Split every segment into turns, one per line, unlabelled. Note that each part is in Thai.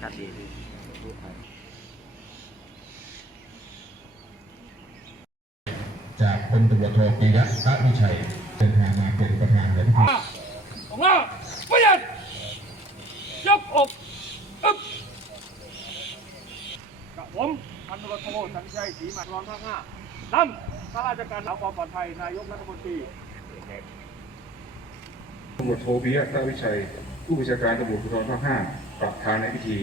ชัดดีพูดไป
จากพลตำรวจโทปิยะตะวิชัยเดินทางมาเป็นประธานในพิธี
ออกมาประหยัดยกอกอึ๊บกับผมพันตำรวจโทสัญชัยศรีมารองภาคห้านำข้าราชการสาวความปลอดภัยนายกรัฐมนตรี
ตำรวจโทปิยะตะวิชัย ผู้บัญชาการตำรวจภูธรภาค5ประธานในพิธี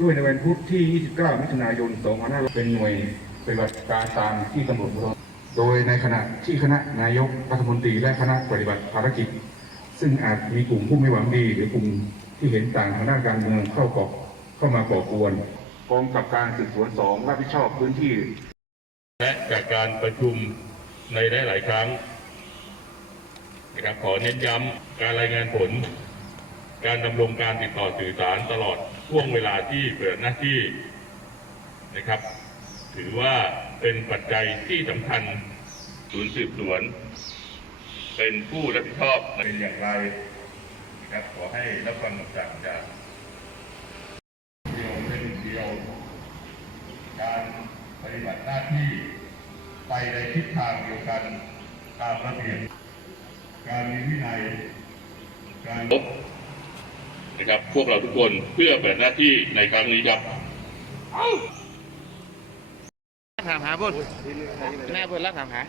ด้วยในวันพุธที่ 29 มิถุนายน 2500เป็นหน่วยปฏิบัติการตามที่ตำรวจภูธรโดยในขณะที่คณะนายกรัฐมนตรีและคณะปฏิบัติภารกิจ ซึ่งอาจมีกลุ่มผู้ไม่หวังดี หรือกลุ่มที่เห็นต่างทางด้านการเมืองเข้าก่อเข้ามาก่อกวนกองกับการสืบสวนสองรับผิดชอบพื้นที่
และจากการประชุมในหลาย ๆ ครั้งนะครับขอเน้นย้ำการรายงานผล การดำรงการติดต่อสื่อสารตลอดช่วงเวลาที่เปิดหน้าที่นะครับ ถือว่าเป็นปัจจัยที่สำคัญศูนย์สืบสวน เป็นผู้รับผิดชอบเป็นอย่างไรนะครับขอให้รับฟังคำสั่งจากเดียวเป็นเดียว การปฏิบัติหน้าที่ไปในทิศทางเดียวกันตามระเบียบการมีวินัยการ นะครับ พวกเราทุกคนเพื่อเปิดหน้าที่ในครั้งนี้ครับ
ถามหาบุญแม่บุญรับถามหา